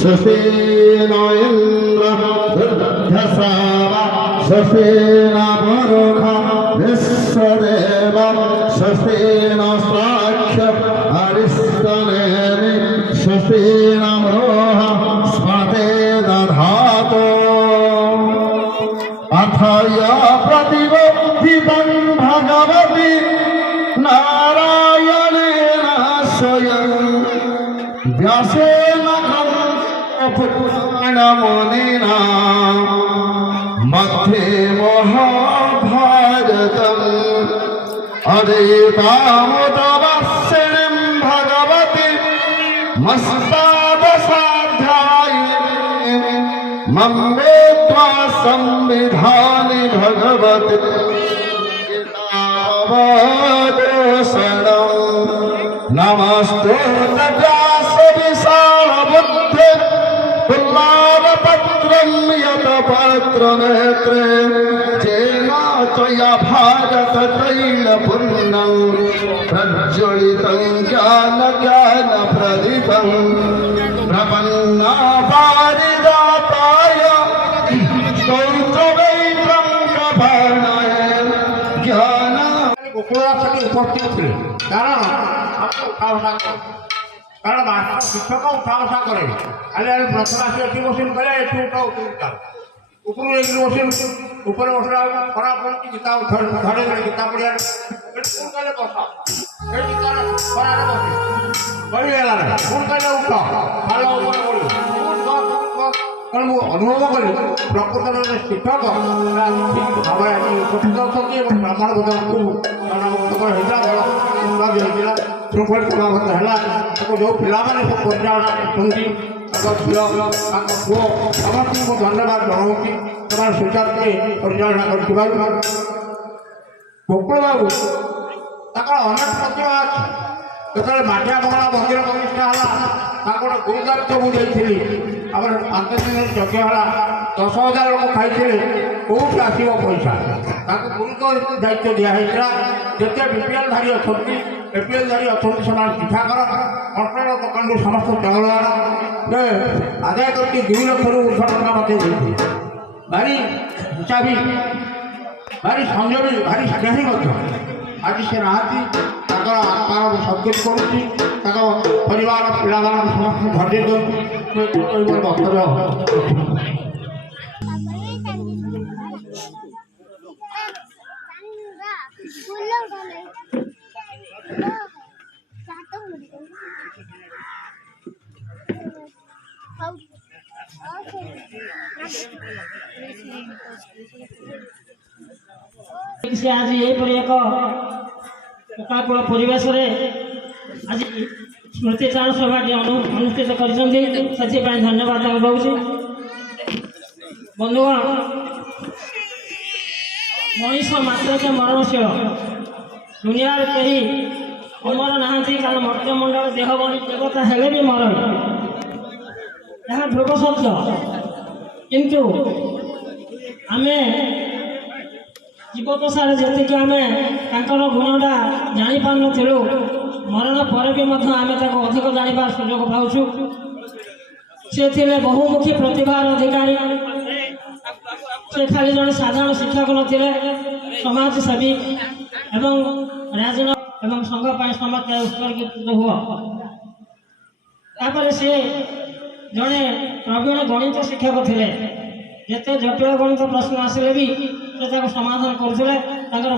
Safina Indra Dhasava Safina Varukha Viswadeva Safina Saksha Aristaneri Safina Mroha Smate Dadhato Athaya Pratibodhitam Bhagavati Narayana Swayam Vyasena Puranamudina Madhye Mahabharatam Adhitamudavasyanim Bhagavati Mastadasadhyayim Mammetva Samvidhani Bhagavati Gitavadosanam Namaste Vyasa Visala Buddhe Patram yata patra netre Jena toya bharata taila punnam Prajjolitam jnana jnana pradipam Prapanna paridataya Stautravaitram kaparnaya jnana গোকুলাচারী উপস্থিত ছিলেন কারণ কারণ master শিক্ষক উঠা বসা করে খালি আমি প্রথম আসি এটি বসিন করে এটি উঠাও উঠাও উপরে এগুলো বসিন উপরে বসা করা পড়ছি কিতাব ধরে ধরে কিতাব পড়িয়া কোন কালে বসা এই কিতাব পড়ারে বসে বড়ি গেল কোন কালে উঠাও ভালো উপরে বলি কারণ ମୁଁ ଅନୁଭବ କଲି ପ୍ରକୃତରେ ଶିକ୍ଷକ ଭାବରେ ଉପସ୍ଥିତ ଅଛନ୍ତି ଏବଂ ବ୍ରାହ୍ମଣ ବୋଧକୁ ହେଇଥିଲା ହେଇଥିଲା ଶୃଙ୍ଖଳିତ ସମାବଦ୍ଧ ହେଲା ତାକୁ ଯେଉଁ ପିଲାମାନେ ସବୁ ପରିଚାଳନା କରୁଛନ୍ତି ତାଙ୍କ ଝିଅ ତାଙ୍କ ପୁଅ ସମସ୍ତଙ୍କୁ ମୁଁ ଧନ୍ୟବାଦ ଜଣାଉଛି ସେମାନେ ସୁଚାରୁରୂପେ ପରିଚାଳନା କରିଥିବାରୁ ଗୋକୁଳ ବାବୁ ତାଙ୍କର ଅନେକ ପ୍ରତିଭା ଅଛି ଯେତେବେଳେ ମାଟିଆ ମଙ୍ଗଳା ମନ୍ଦିର ପ୍ରତିଷ୍ଠା ହେଲା ତାଙ୍କୁ ଗୋଟେ ଗୁରୁଦାୟିତ୍ୱ ମୁଁ ଦେଇଥିଲି ଆମର 5 ଦିନରେ ଯଜ୍ଞ ହେଲା 10,000 ଲୋକ ଖାଇଥିଲେ କୋଉଠି ଆସିବ ପଇସା ତାଙ୍କୁ ଗୁରୁତ୍ୱ ଦାୟିତ୍ୱ ଦିଆହେଇଥିଲା ଯେତେ ବିପିଏଲ୍ ଧାରୀ ଅଛନ୍ତି ଏପିଏଲ୍ ଧାରୀ ଅଛନ୍ତି ସେମାନେ ଚିଠା କର କଣ୍ଟ୍ରୋଲ ଦୋକାନରୁ ସମସ୍ତ ଚାଉଳ ଆଣ ଆଦାୟ କରିକି 2 ଲକ୍ଷରୁ ଉର୍ଦ୍ଧ୍ୱ ଟଙ୍କା ମୋତେ ଦେଇଥିଲେ ଭାରି ହିସାବୀ ଭାରି ସଂଯମୀ ଭାରି ସ୍ନେହୀ ମଧ୍ୟ ଆଜି ସେ ନାହାନ୍ତି ତାଙ୍କର ଆତ୍ମାର ମୁଁ ସଦ୍ଗତି କରୁଛି ତାଙ୍କ ପରିବାର ପିଲାମାନଙ୍କୁ ସମସ୍ତଙ୍କୁ ଧୈର୍ଯ୍ୟ ଦେଉଛି ମୋର ବକ୍ତବ୍ୟ आज यहीपरि एक एकाकूल परिवेश आज स्मृतिचारण सभाटी अनुष्ठित कर धन्यवाद दूसरी बंधुगण मनीष मात्र मरणशील दुनिया कहीं अमर नहांती कारण मर्त्यमंडल देहबणी देवता हेले भी मरण यह ध्रुव सत्य किंतु आमे जीवदशार जी आम गुणटा जापार नु मरण पर भी आम अधिक जानार सुजोग पाचु से बहुमुखी प्रतिभार अधिकारी से खाली जड़े साधारण शिक्षक नथिले समाजसेवी एवं राजनीति एवं संघ समस्त उत्सर्गित हुआ से जड़े प्रवीण गणित शिक्षक थे जिते जटिल गणित प्रश्न आसिले भी से समाधान करते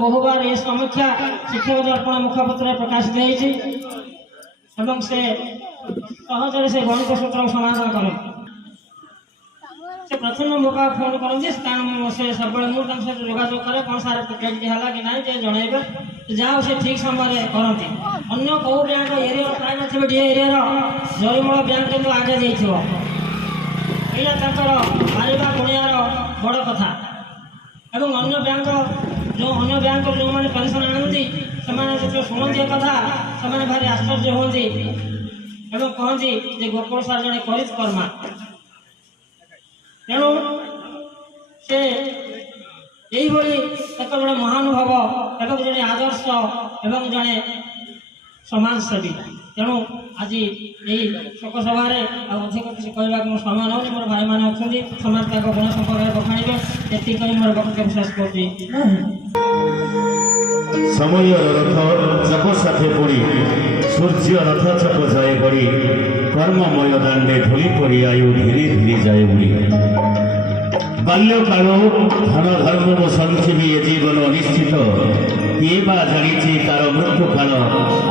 बहुबार ये समीक्षा शिक्षक दर्पण मुखपत्र प्रकाशित होती से सहजरे से गणित सूत्र समाधान करे से प्रथम मो फोन करते से सब सहित जोगाजोग करे कौन सारे प्रोजेक्ट है कि ना जनइबे जहाँ से ठीक समय करती अन्य कौ बैंक एरिया प्राय नी डी एरिया जरिमूल बैंक कितु आगे जाइए यहाँ मारिबा गुणियार बड़ कथा एवं अन्य बैंक जो मैंने पेंशन आनती से शुणती कथा से भारी आश्चर्य होती एवं कहती गोकुल सार जड़े करित कर्मा तेणु से यही एक जड़े महानुभव एक जड़े आदर्श एवं जड़े समाजसेवी ତେଣୁ ଆଜି ଏହି ଶୋକସଭାରେ ଆଉ ଅଧିକ କିଛି କହିବାକୁ ମୁଁ ସମୟ ନେଉନି। ମୋର ଭାଇମାନେ ଅଛନ୍ତି, ସମସ୍ତେ ତାଙ୍କ ଗୁଣ ସମ୍ପର୍କରେ ବଖାଣିବେ। ଏତିକି କହି ମୋର ବକ୍ତବ୍ୟ ଶେଷ କରୁଛି। ସମୟର ରଥ ଚକ ସାଥେ ପଡ଼ି ସୂର୍ଯ୍ୟ ରଥ ଚକ ଯାଏ ପଡ଼ି କର୍ମମୟ ଦାଣ୍ଡେ ଧୂଳି ପଡ଼ି ଆୟୁ ଧୀରେ ଧୀରେ ଯାଏ ଉଡ଼ି। ବାଲ୍ୟକାଳୁ ଧନ ଧର୍ମ ମୁଁ ସଞ୍ଚିବି ଏ ଜୀବନ ଅନିଶ୍ଚିତ। କିଏ ବା ଜାଣିଛି ତାର ମୃତ୍ୟୁ କାଳ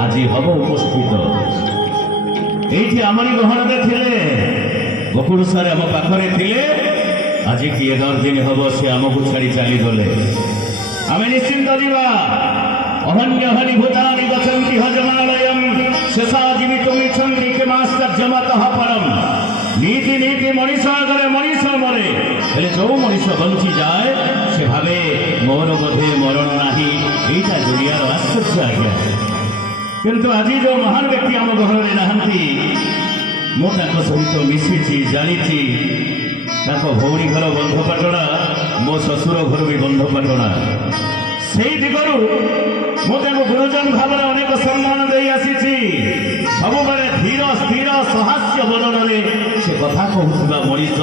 ଆଜି ହବ ଉପସ୍ଥିତ। ଏଇଠି ଆମରି ଗହଣରେ ଥିଲେ, ବକୁଳ ସାର୍ ଆମ ପାଖରେ ଥିଲେ। ଆଜି କିଏ 10 ଦିନ ହବ ସେ ଆମକୁ ଛାଡ଼ି ଚାଲିଗଲେ। ଆମେ ନିଶ୍ଚିନ୍ତ ଯିବା। ଅହନ୍ୟ ହନି ଭୂତାନି ଗଚ୍ଛନ୍ତି ହଜମାଳୟମ୍ ଶେଷା ଜୀବିତୁମିଚ୍ଛନ୍ତି କିମାଶ୍ଚର୍ଯ୍ୟମତଃ ପରମ୍। ନୀତି ନୀତି ମଣିଷ ଆଗରେ ମଣିଷ ମରେ, ହେଲେ ଯୋଉ ମଣିଷ ବଞ୍ଚିଯାଏ ସେ ଭାବେ ମୋର ବୋଧେ ମରଣ ନାହିଁ। ଏଇଟା ଦୁନିଆର ଆଶ୍ଚର୍ଯ୍ୟ ଆଜ୍ଞା। କିନ୍ତୁ ଆଜି ଯୋଉ ମହାନ ବ୍ୟକ୍ତି ଆମ ଗହଣରେ ନାହାନ୍ତି, ମୁଁ ତାଙ୍କ ସହିତ ମିଶିଛି, ଜାଣିଛି। ତାଙ୍କ ଭଉଣୀ ଘର ବନ୍ଧପାଟଣା, ମୋ ଶ୍ୱଶୁର ଘର ବି ବନ୍ଧପାଟଣା। ସେଇ ଦିଗରୁ ମୁଁ ତାଙ୍କୁ ଗୁରୁଜନ ଭାବରେ ଅନେକ ସମ୍ମାନ ଦେଇ ଆସିଛି। ସବୁବେଳେ ଧୀର ସ୍ଥିର ସହାସ୍ୟ ବଦନରେ ସେ କଥା କହୁଥିବା ମଣିଷ।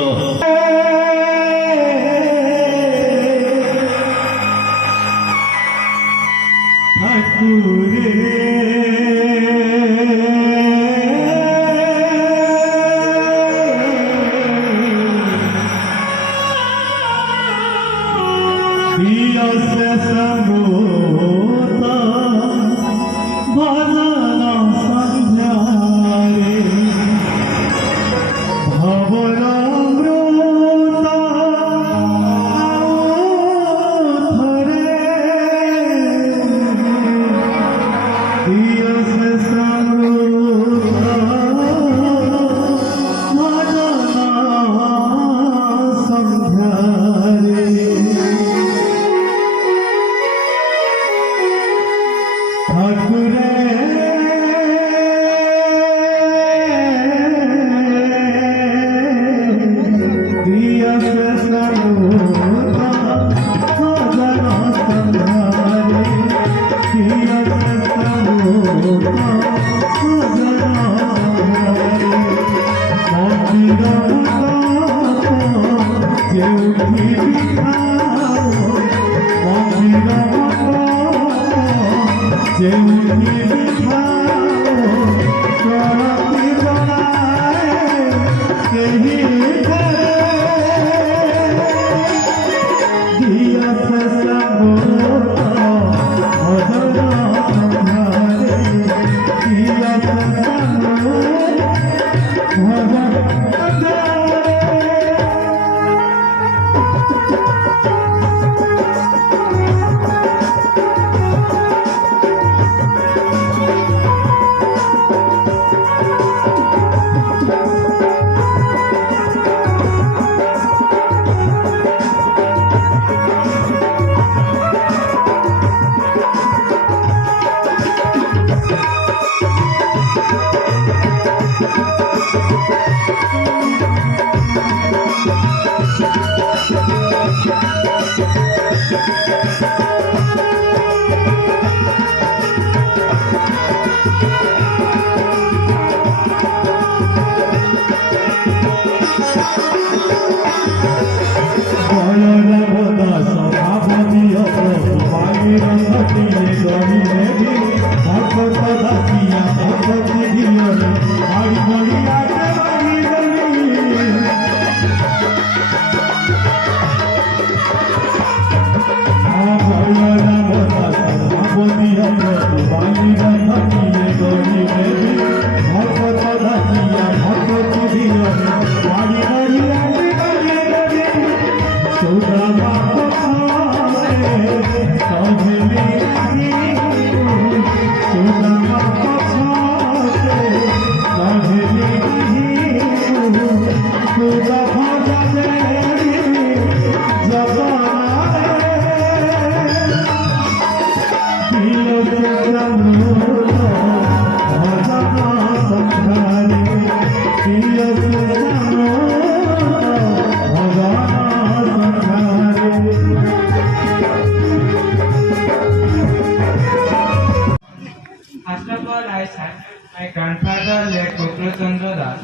My grandfather, late Gokul Chandra Das.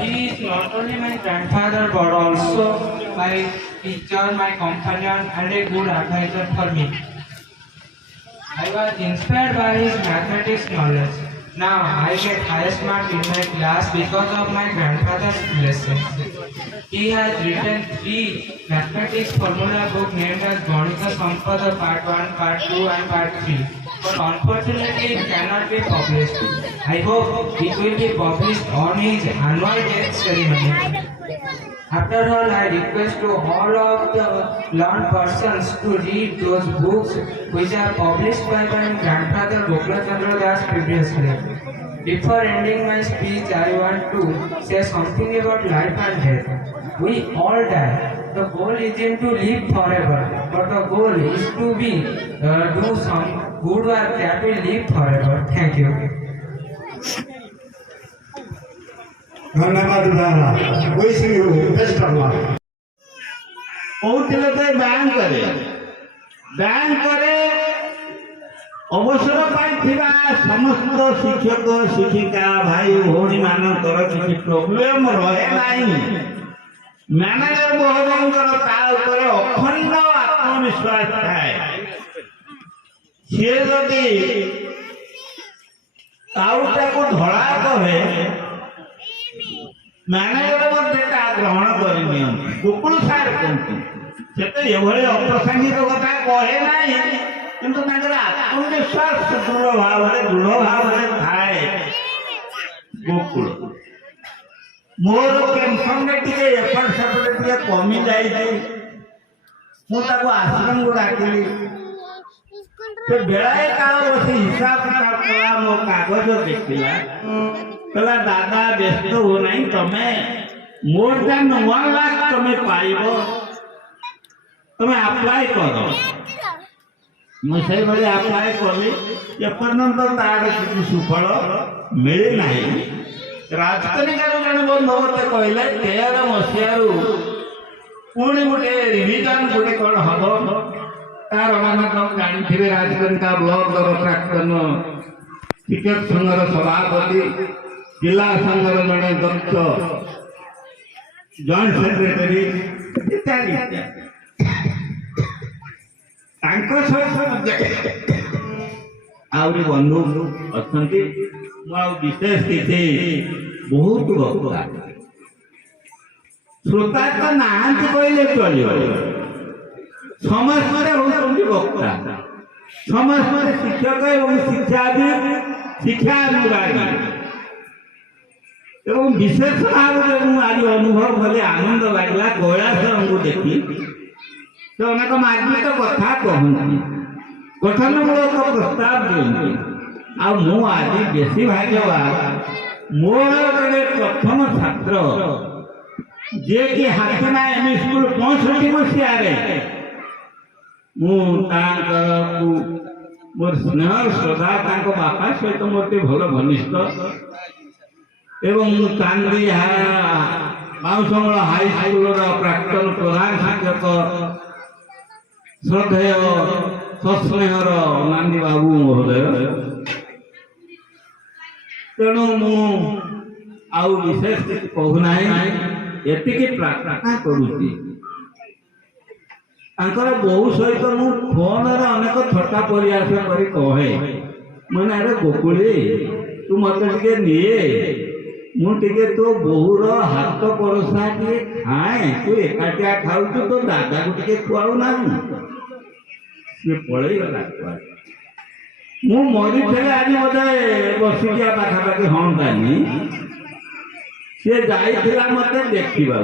He is not only my grandfather but also my teacher, my companion, and a good advisor for me. I was inspired by his mathematics knowledge. Now I get highest mark in my class because of my grandfather's lessons. He has written 3 mathematics formula book named as Ganita Sampada Part 1, Part 2 and Part 3. But unfortunately it cannot be published. I hope it will be published on his annual death ceremony. After all, I request to all of the learned persons to read those books which are published by my grandfather Gokul Chandra Das previously. Before ending my speech, I want to say something about life and death. We all die. The goal isn't to live forever, but the goal is to do some good work that will live forever. Thank you. धन्यवाद दादा wishing you best of luck कौन तो bank अवसर पाई समस्त शिक्षक शिक्षिका भाई भौणी मानकर किसी प्रोब्लेम रहे नहीं मैनेजर महोदय अखंड आत्मविश्वास थाए सी जदि ताउटा को धड़ा कहे मैनेजर ग्रहण कर गोकुल सार कहते अप्रासंगिक कथा कहे ना किंतु आत्मविश्वास दृढ़ भाव थाए गोकुल मोर पेंशन एपट सेपट कमी जाए आश्रम को डाकिली से बेलाए काल बस हिसाब किताब कला मो कागज देखला कहला दादा व्यस्त हो नहीं तुम्हें मोर देन 1 लाख तुम्हें पाइब तुम्हें अप्लाई करो मुझे भाई अप्लाई कली एपर्यंत तार किसी सुफल मिले ना राजकनिकार जन बंधु मत कहले 13 मसीहारू पुणी गोटे रिविजन गोटे कौन हम तार मान तुम जानी राजकनिका ब्लॉक प्राक्तन शिक्षक संघर सभापति जिला संघर जड़े दक्ष जॉइंट सेक्रेटरी इत्यादि आहरी बंधु अच्छा विशेष किसी बहुत वक्ता श्रोता तो नहांती कहले चलो समाज होती वक्ता समाज शिक्षक एवं शिक्षा अनुरागी एवं विशेष भाव आज अनुभव भले आनंद लगला कैलाश को देखी तो अनेक मार्मिक कथा कहती गठनमूलक प्रस्ताव दिखती आज बेसी भाग्यवान मोर जड़े प्रथम छात्र जे कि हाथीना एम स्कूल 65 मसीह मोर स्नेह श्रद्धा बापा सहित मोटे भल घनिष्ठ एवं चांदी बाउसमूल हाई स्कूल प्राक्तन प्रधान शिक्षक श्रद्धेय सस्नेहर नानी बाबू महोदय तेणु आउ विशेष किसी कहूना एति प्रार्थना करुच्ची बहु सहित मु फोन अनेक थट्टा परिहास कर कहे मैंने अरे गोकुली तू मत निए मुझे तो बोहूर हाथ परसा टे खाए तू एकाटिया खाऊ तो दादा को टे खुआऊ ना सी पलैगला मु मरी थे आज बोधे बसिकिया पाखापाखि हाँ तानी सी जा मत देखा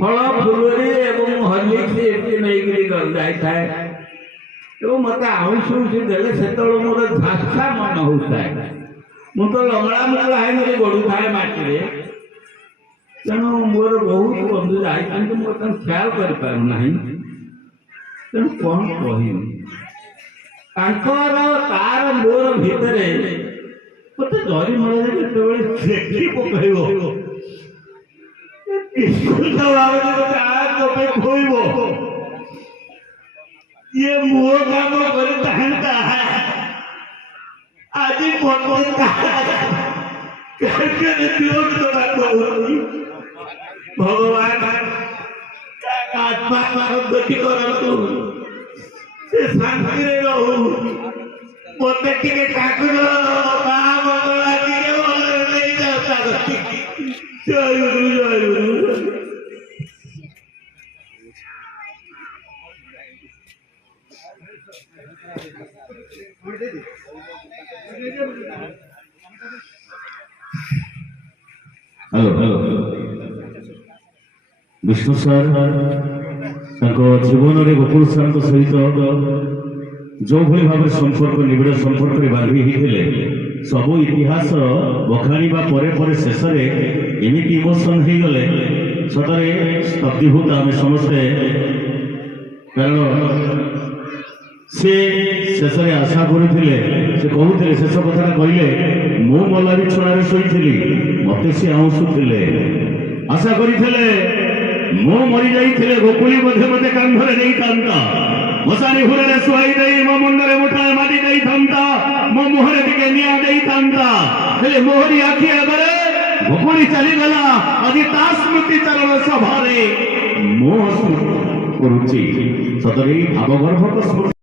फल फुलरी एवं हर्लिक्स नहीं जाए मत आउसी देले से मोर झासा मन होता है मु तो लंगड़ा मुगला है गड़ू थाए माटी तेणु मोर बहुत बंधु जाए मोर ख्याल कर तेणु कौन तार मोर भितर मत जरी मिले देखी पकड़ ये मुह काम करता है ভগবান আত্মা গতি করতু সে শান্তিরে রহু মতে টিকে ঠাকুর মা মঙ্গলা টিকে বলে নেই যাও তাকে জয় গুরু জয় গুরু। হ্যালো হ্যালো ବିଷ୍ଣୁ ସାର୍ ତାଙ୍କ ଜୀବନରେ ଗୋକୁଳ ସାର୍ଙ୍କ ସହିତ ଯେଉଁଭଳି ଭାବରେ ସମ୍ପର୍କ ନିବିଡ଼ ସମ୍ପର୍କରେ ବାନ୍ଧି ହେଇଥିଲେ ସବୁ ଇତିହାସ ବଖାଣିବା ପରେ ପରେ ଶେଷରେ ଏମିତି ଇମୋସନ୍ ହେଇଗଲେ ସତରେ ସ୍ତବ୍ଧୀଭୂତ ଆମେ ସମସ୍ତେ। କାରଣ ସେ ଶେଷରେ ଆଶା କରୁଥିଲେ, ସେ କହୁଥିଲେ, ଶେଷ କଥାଟା କହିଲେ, ମୁଁ ମଲା ବିଛଣାରେ ଶୋଇଥିଲି, ମତେ ସେ ଆଉଁଶୁଥିଲେ, ଆଶା କରିଥିଲେ ମୁଁ ମରିଯାଇଥିଲେ ଗୋକୁଳି ମଧ୍ୟ ମତେ କାନ୍ଧରେ ନେଇଥାନ୍ତା, ମଶାଣି ଘୁରରେ ଶୁଆଇ ଦେଇ ମୋ ମୁଣ୍ଡରେ ମୁଠାଏ ମାଟି ଦେଇଥାନ୍ତା, ମୋ ମୁହଁରେ ଟିକେ ନିଆଁ ଦେଇଥାନ୍ତା, ହେଲେ ମୋହରି ଆଖି ଆଗରେ ଗୋକୁଳି ଚାଲିଗଲା। ଆଜି ତା ସ୍ମୃତି ଚାରଣ ସଭାରେ ମୁଁ କରୁଛି ସତରେ ଭାବଗର୍ଭକ ସ୍ମୃତି।